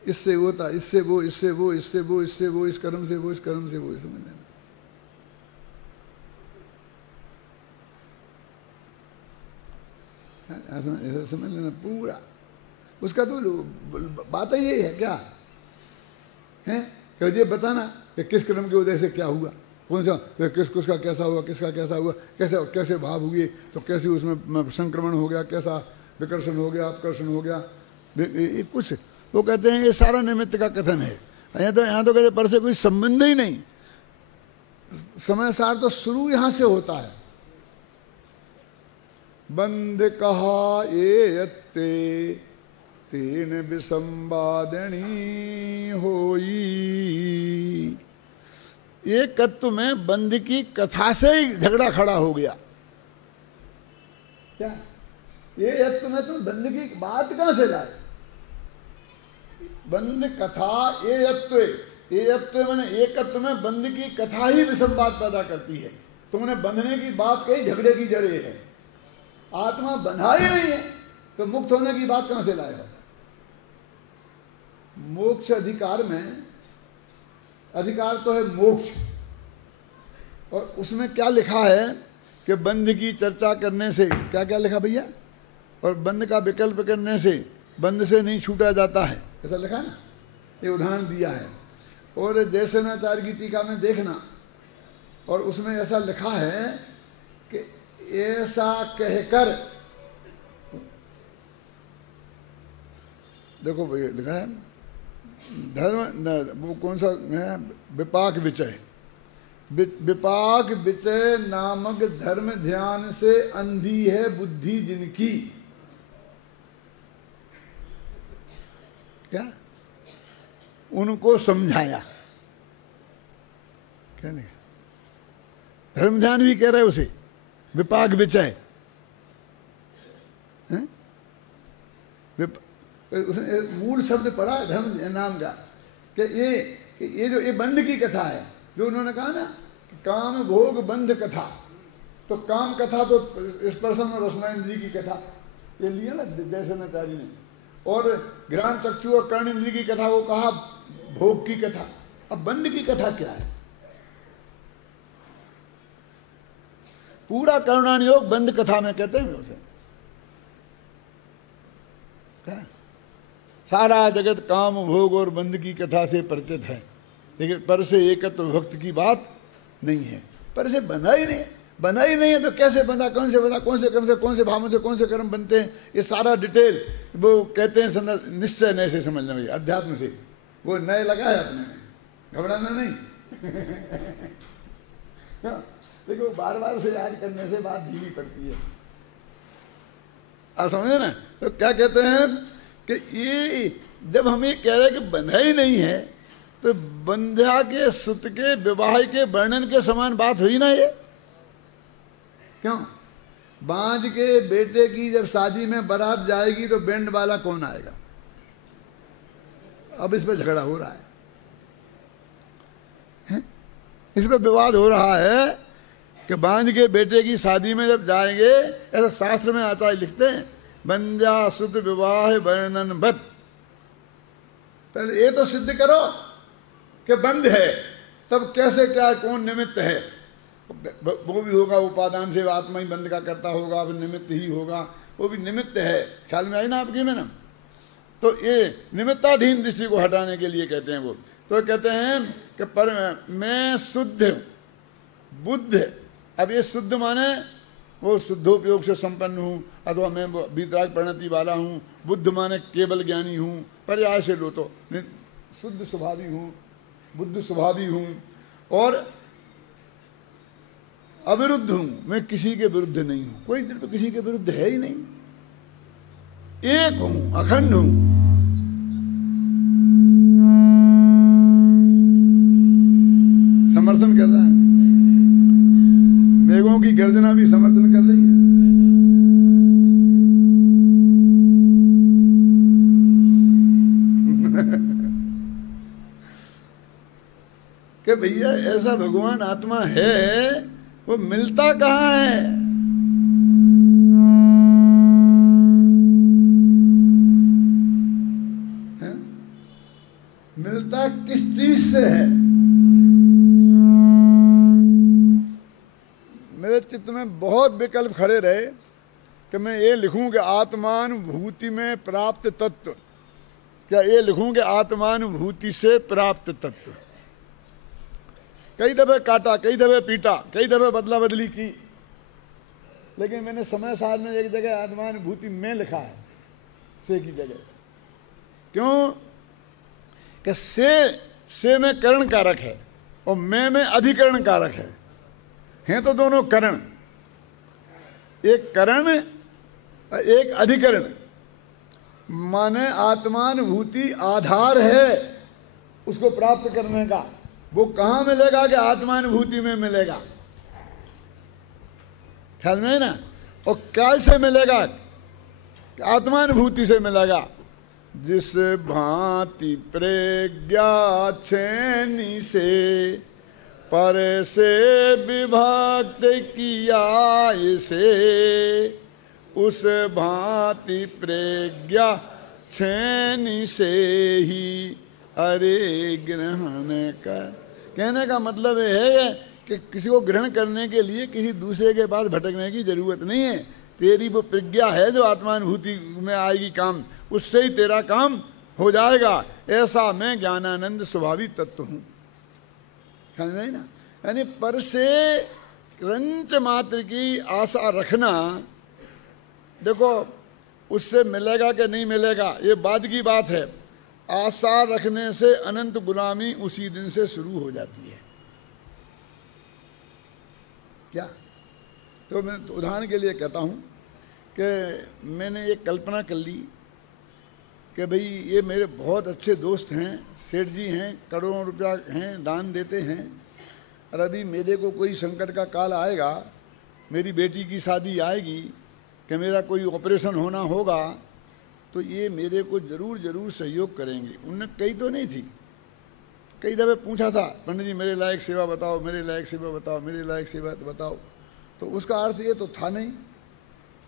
इससे होता, इससे वो, इससे वो, इससे वो, इससे वो, इस कर्म से वो, इस कर्म से वो, समझ लेना। ऐसा समझ लेना पूरा। उसका तो बात ही यही है क्या है कि ये बताना कि किस कर्म की वजह से क्या हुआ, कौन सा किसका कैसा हुआ, किसका कैसा हुआ, कैसे कैसे भाव हुए, तो कैसे उसमें संक्रमण हो गया, कैसा विकर्षण हो गया, अपकर्षण हो गया, कुछ वो कहते हैं ये सारा निमित्त का कथन है। यहाँ तो कहते पर से कोई संबंध ही नहीं, समय सार तो शुरू यहां से होता है। बंद कहा ये यत्ते तेन विसंवादनी होई। एक तत्व में बंद की कथा से ही झगड़ा खड़ा हो गया। क्या ये यत्व में तुम बंद की बात कहां से लाए? बंद कथा ये यत्व मैंने एकत्व में बंद की कथा ही विसंवाद पैदा करती है। तुमने बंधने की बात कही, झगड़े की जड़ ये है। आत्मा बंधा ही नहीं है तो मुक्त होने की बात कहां से लाएगा? मोक्ष अधिकार में अधिकार तो है मोक्ष, और उसमें क्या लिखा है कि बंध की चर्चा करने से क्या क्या लिखा भैया? और बंध का विकल्प करने से बंध से नहीं छूटा जाता है, ऐसा लिखा है ना? ये उदाहरण दिया है। और जयसेनाचार्य की टीका में देखना, और उसमें ऐसा लिखा है कि ऐसा कहकर, देखो भैया लिखा है धर्म वो कौन सा है? विपाक विचय, विपाक विचय नामक धर्म ध्यान से अंधी है बुद्धि जिनकी। क्या उनको समझाया, क्या लिखा? धर्म ध्यान भी कह रहे उसे, विपाक विचय। उसने मूल शब्द पढ़ा है धर्म नाम का, कि ये जो ये बंध की कथा है, जो उन्होंने कहा ना कि काम भोग बंध कथा, तो काम कथा तो स्पर्शन और रसनाइंद्री की कथा ये लिया ना दर्शनाचार्य ने, और घ्राण चक्षु और कर्ण इंद्री की कथा वो कहा भोग की कथा। अब बंध की कथा क्या है? पूरा करुणानियोग बंध कथा में कहते हैं उसे। क्या सारा जगत काम भोग और बंध की कथा से परिचित है, लेकिन पर से एकत्व भक्त की बात नहीं है। पर से बंधा ही नहीं, बंधा ही नहीं है तो कैसे बंधा, कौन से बंधा, कौन से कर्म से, कौन से भावों से कौन से कर्म बनते हैं, ये सारा डिटेल वो कहते हैं निश्चय नए से समझना भैया, अध्यात्म से। वो नए लगा है अपने में, घबराना नहीं। देखो बार बार उसे याद करने से बात धीमी पड़ती है। आप समझे ना? तो क्या कहते हैं कि ये जब हम ये कह रहे हैं कि बंधा ही नहीं है, तो बंध्या के सुत के विवाह के वर्णन के समान बात हुई ना ये। क्यों? बांझ के बेटे की जब शादी में बारात जाएगी तो बैंड वाला कौन आएगा? अब इस पर झगड़ा हो रहा है? इस पर विवाद हो रहा है कि बांझ के बेटे की शादी में जब जाएंगे, ऐसा शास्त्र में आचार्य लिखते हैं, बंध्या सुत विवाह वर्णन बत। पहले ये तो सिद्ध करो कि बंध है, तब कैसे क्या कौन निमित्त है। वो भी होगा उपादान से, आत्मा ही बंध का करता होगा, अब निमित्त ही होगा, वो भी निमित्त है। ख्याल में आई ना आपकी में ना? तो ये निमित्ताधीन दृष्टि को हटाने के लिए कहते हैं वो। तो कहते हैं कि पर मैं शुद्ध बुद्ध, अब ये शुद्ध माने वो शुद्धोपयोग से संपन्न हूँ, अथवा मैं वितराग परिणति वाला हूँ। बुद्ध माने केवल ज्ञानी हूँ, पर्याय से लो तो शुद्ध स्वभावी हूँ, बुद्ध स्वभावी हूँ, और अविरुद्ध हूँ, मैं किसी के विरुद्ध नहीं हूँ, कोई द्रव्य किसी के विरुद्ध है ही नहीं, एक हूँ, अखंड हूँ। समर्थन कर रहा है, मेघों की गर्जना भी समर्थन कर रही है। कि भैया ऐसा भगवान आत्मा है, वो मिलता कहाँ है? मिलता किस चीज से है? मेरे चित्त में बहुत विकल्प खड़े रहे कि मैं ये लिखूं कि आत्मानुभूति में प्राप्त तत्व, क्या ये लिखूं कि आत्मानुभूति से प्राप्त तत्व। कई दफे काटा, कई दफे पीटा, कई दफे बदला बदली की, लेकिन मैंने समय सार में एक जगह आत्मानुभूति में लिखा है, से की जगह। क्यों? कि से में करण कारक है और में अधिकरण कारक है। हैं तो दोनों करण, एक करण एक अधिकरण। माने आत्मानुभूति आधार है उसको प्राप्त करने का। वो कहाँ मिलेगा? कि आत्मानुभूति में मिलेगा। ख्याल में है ना? और कैसे मिलेगा? आत्मानुभूति से मिलेगा। जिस भांति प्रज्ञा छेनी से पर से विभक्त किया इसे, उस भांति प्रज्ञा छेनी से ही अरे ग्रहण कर। कहने का मतलब ये है कि किसी को ग्रहण करने के लिए किसी दूसरे के पास भटकने की जरूरत नहीं है। तेरी वो प्रज्ञा है जो आत्मानुभूति में आएगी काम, उससे ही तेरा काम हो जाएगा। ऐसा मैं ज्ञानानंद स्वभावी तत्व हूँ। नहीं ना? यानी पर से क्रंच मात्र की आशा रखना, देखो उससे मिलेगा कि नहीं मिलेगा ये बाद की बात है। आशा रखने से अनंत गुलामी उसी दिन से शुरू हो जाती है। क्या? तो मैं उदाहरण के लिए कहता हूँ कि मैंने एक कल्पना कर ली कि भाई ये मेरे बहुत अच्छे दोस्त हैं, सेठ जी हैं, करोड़ों रुपया हैं, दान देते हैं, और अभी मेरे को कोई संकट का काल आएगा, मेरी बेटी की शादी आएगी कि मेरा कोई ऑपरेशन होना होगा, तो ये मेरे को ज़रूर सहयोग करेंगे। उनने कही तो नहीं थी, कई दफ़े पूछा था, पंडित जी मेरे लायक सेवा बताओ, मेरे लायक सेवा बताओ, मेरे लायक सेवा बताओ। तो उसका अर्थ ये तो था नहीं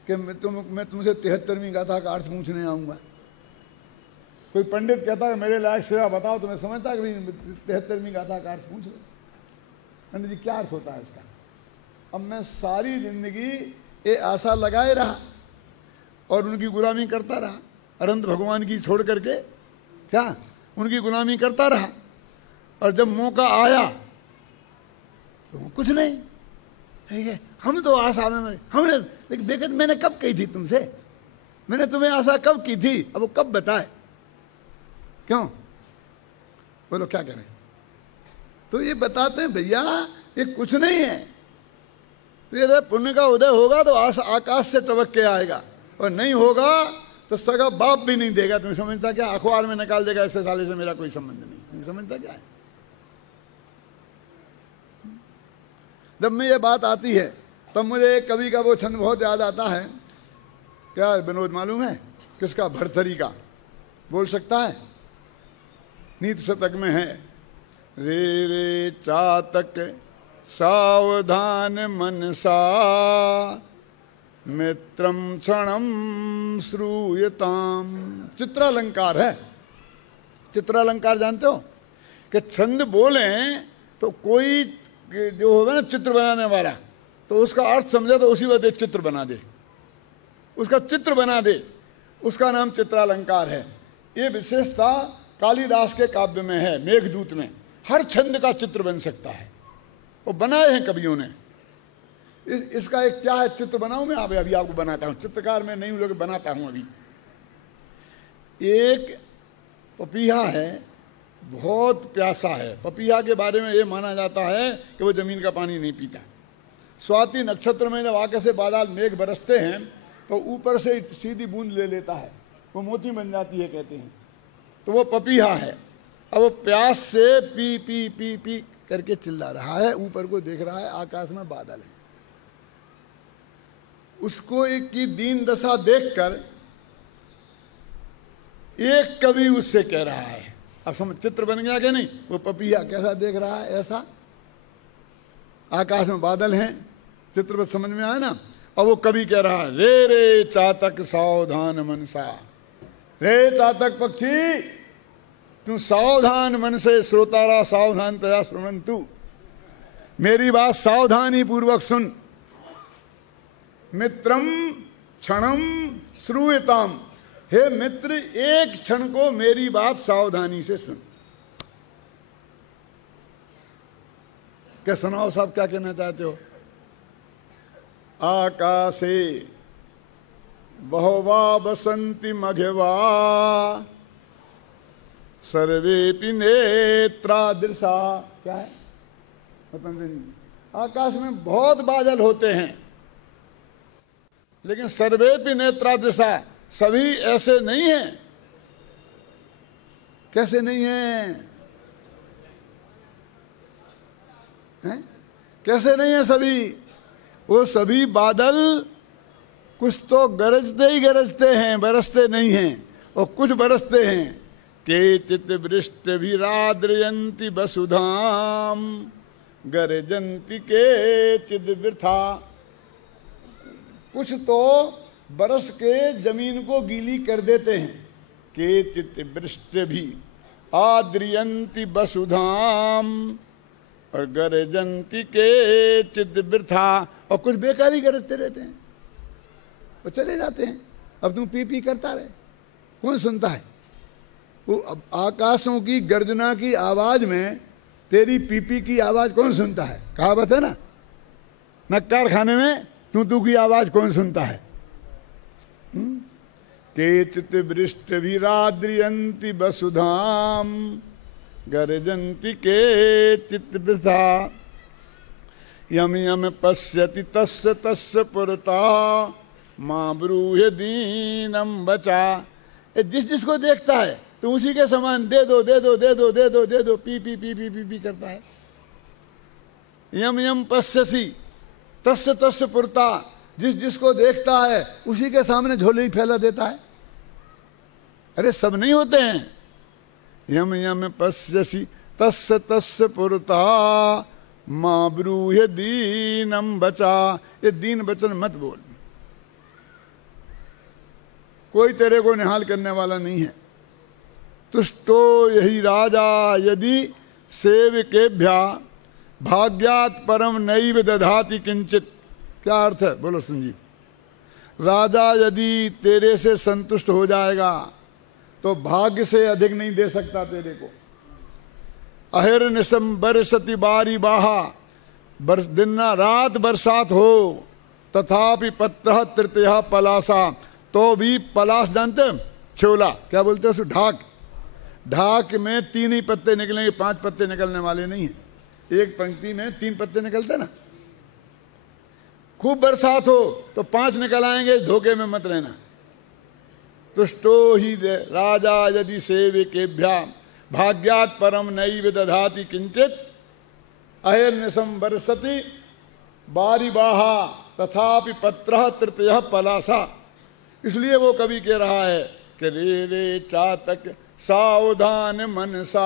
कि मैं तुमसे 73वीं गाथा का अर्थ पूछने आऊँगा। कोई पंडित कहता है मेरे लायक सेवा बताओ, तो मैं समझता कि 73वीं गाथा का अर्थ पूछ लो। पंडित जी क्या अर्थ होता है इसका? अब मैं सारी जिंदगी ये आशा लगाए रहा और उनकी गुलामी करता रहा, अनंत भगवान की छोड़ करके क्या उनकी गुलामी करता रहा, और जब मौका आया तो कुछ नहीं। ठीक है, हम तो आशा में हमने, लेकिन बेकत मैंने कब कही थी तुमसे, मैंने तुम्हें आशा कब की थी, अब वो कब बताए? क्यों बोलो क्या करें? तो ये बताते हैं भैया ये कुछ नहीं है, तेरे पुण्य का उदय होगा तो आकाश से टपक के आएगा, और नहीं होगा तो सगा बाप भी नहीं देगा। तुम्हें समझता क्या? अखबार में निकाल देगा, ऐसे साले से मेरा कोई संबंध नहीं। तुम्हें समझता क्या है? जब मैं ये बात आती है तब मुझे एक कवि का वो छंद बहुत याद आता है। क्या विनोद मालूम है किसका? भरथरी का। बोल सकता है? नीति शतक में है, रे रे चातक सावधान मनसा मित्रम क्षणम श्रूयताम। चित्रालंकार है। चित्रालंकार जानते हो कि छंद बोले तो कोई जो होगा ना चित्र बनाने वाला, तो उसका अर्थ समझे तो उसी वक्त चित्र बना दे, उसका चित्र बना दे, उसका नाम चित्रालंकार है। ये विशेषता कालिदास के काव्य में है, मेघदूत में। हर छंद का चित्र बन सकता है, वो बनाए हैं कवियों ने। इसका एक क्या है, चित्र बनाऊं मैं? अभी आपको बनाता हूं। चित्रकार मैं नहीं हूं, लोग बनाता हूं। अभी एक पपीहा है, बहुत प्यासा है। पपीहा के बारे में ये माना जाता है कि वो जमीन का पानी नहीं पीता। स्वाति नक्षत्र में जब आगे से बादल मेघ बरसते हैं तो ऊपर से सीधी बूंद ले लेता है, वो मोती बन जाती है कहते हैं। तो वो पपीहा है। अब वो प्यास से पी पी पी पी करके चिल्ला रहा है, ऊपर को देख रहा है, आकाश में बादल है। उसको एक की दीन दशा देखकर एक कवि उससे कह रहा है, अब समझ चित्र बन गया कि नहीं? वो पपीहा कैसा देख रहा है, ऐसा आकाश में बादल हैं, चित्र समझ में आया ना? और वो कवि कह रहा है, रे रे चातक सावधान मनसा। रे चातक पक्षी, तू सावधान मन से श्रोतारा सावधान तया सुनंतु, मेरी बात सावधानी पूर्वक सुन। मित्रम क्षणम श्रूयताम, हे मित्र एक क्षण को मेरी बात सावधानी से सुन। क्या सुनाओ साहब, क्या कहना चाहते हो? आकाशे बहवा बसंती मघवा सर्वेपि नेत्रा दृशा। क्या है? पतंजलि, आकाश में बहुत बादल होते हैं, लेकिन सर्वेपि नेत्रा दृशा, सभी ऐसे नहीं हैं। कैसे नहीं हैं? हैं? कैसे नहीं है सभी? वो सभी बादल कुछ तो गरजते ही गरजते हैं, बरसते नहीं हैं, और कुछ बरसते हैं। केचित् वृष्टिभिराद्रयन्ति वसुधाम गरजन्ति केचिद् वृथा। कुछ तो बरस के जमीन को गीली कर देते हैं। केचित् वृष्टिभि आद्रयन्ति वसुधाम और गरजन्ति केचिद् वृथा। और कुछ बेकार ही गरजते रहते हैं और चले जाते हैं। अब तुम पी पी करता रहे, कौन सुनता है? वो आकाशों की गर्जना की आवाज में तेरी पीपी की आवाज कौन सुनता है? कहावत है ना, न कारखाने में तू की आवाज कौन सुनता है? केचित् वृष्टिभिराद्रयन्ति वसुधाम गरजन्ति केचित् वृथा। यम यम पश्यति तस्य तस्य पुरता माँ ब्रूहि दीनम बचा। जिस जिसको देखता है तो उसी के समान दे दो दे दो दे दो दे दो दे दो, P P P P P P करता है। यम यम पश्यसि तस्य तस्य पुरता, जिस जिसको देखता है उसी के सामने झोले ही फैला देता है। अरे सब नहीं होते हैं। यम यम पश्यसि तस्य तस्य पुरता माँ ब्रूहि दीनम बचा। ये दीन वचन मत बोल, कोई तेरे को निहाल करने वाला नहीं है। तुष्टो यही राजा यदि सेवकेभ्या भाग्यात परम नैव दधाति किंचित। क्या अर्थ है बोलो संजीव। राजा यदि तेरे से संतुष्ट हो जाएगा तो भाग्य से अधिक नहीं दे सकता तेरे को। अहिर्निशम बरसति बारी बाहा, दिन रात बरसात हो तथापि पत्रः तृतीयः पलासा। तो भी पलास जानते हैं, छोला क्या बोलते हैं उसको, ढाक। ढाक में 3 ही पत्ते निकलेंगे, 5 पत्ते निकलने वाले नहीं है। एक पंक्ति में 3 पत्ते निकलते ना। खूब बरसात हो तो 5 निकल आएंगे, धोखे में मत रहना। तुष्टो ही राजा यदि सेवकेभ्या भाग्यात परम नैव दधाति किंचित अहिर्निशम बरसति बारी बाहा तथापि पत्रः तृतीयः पलासा। इसलिए वो कवि कह रहा है कि रे रे चातक सावधान मनसा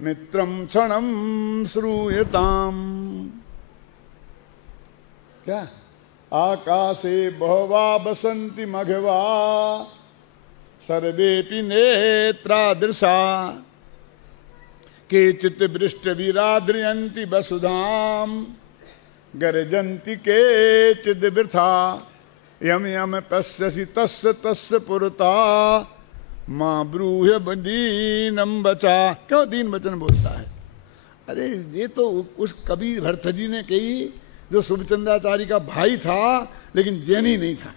मित्रम क्षणम श्रूयताम। क्या आकाशे बहवा बसंति मघवा सर्वेपि नेत्रादृशा केचित् वृष्ट विराद्रियन्ति वसुधाम गर्जन्ति केचिद् वृथा। यम यम पश्यसि तस्य तस्य पुरता माँ ब्रूहि दीनम बचा। क्यों दीन वचन बोलता है? अरे ये तो उस कवि भरत जी ने कही जो शुभचंद्राचार्य का भाई था लेकिन जैनी नहीं था।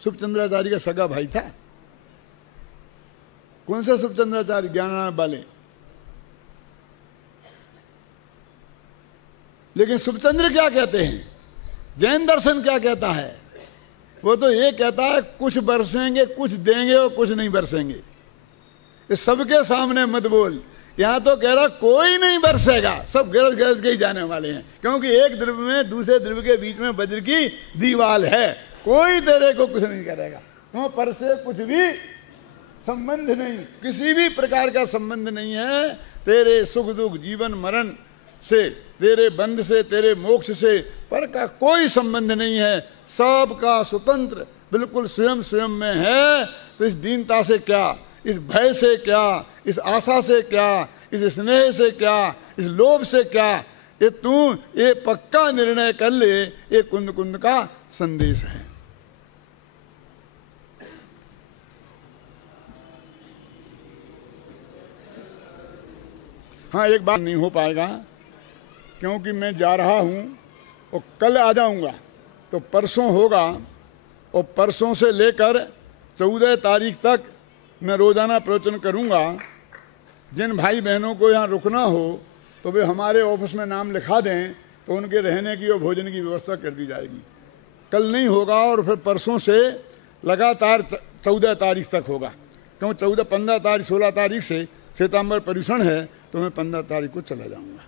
शुभचंद्राचार्य का सगा भाई था। कौन सा शुभचंद्राचार्य? ज्ञानानंद वाले। लेकिन शुभचंद्र क्या कहते हैं? जैन दर्शन क्या कहता है? वो तो ये कहता है कुछ बरसेंगे, कुछ देंगे और कुछ नहीं बरसेंगे। ये सबके सामने मत बोल। यहां तो कह रहा कोई नहीं बरसेगा, सब गरज गरज के ही जाने वाले हैं, क्योंकि एक द्रव्य में दूसरे द्रव्य के बीच में वज्र की दीवाल है। कोई तेरे को कुछ नहीं करेगा। क्यों? पर से कुछ भी संबंध नहीं, किसी भी प्रकार का संबंध नहीं है तेरे सुख दुख जीवन मरण से, तेरे बंध से, तेरे मोक्ष से पर का कोई संबंध नहीं है। सबका स्वतंत्र बिल्कुल स्वयं स्वयं में है। तो इस दीनता से क्या, इस भय से क्या, इस आशा से क्या, इस स्नेह से क्या, इस लोभ से क्या, ये तू ये पक्का निर्णय कर ले। ये कुंद कुंद का संदेश है। हाँ, एक बात नहीं हो पाएगा क्योंकि मैं जा रहा हूं और कल आ जाऊंगा, तो परसों होगा और परसों से लेकर 14 तारीख तक मैं रोजाना प्रवचन करूंगा। जिन भाई बहनों को यहाँ रुकना हो तो वे हमारे ऑफिस में नाम लिखा दें, तो उनके रहने की और भोजन की व्यवस्था कर दी जाएगी। कल नहीं होगा और फिर परसों से लगातार 14 तारीख तक होगा, क्योंकि 14, 15 तारीख 16 तारीख से श्वेतांबर पर्यूषण है, तो मैं 15 तारीख को चला जाऊंगा।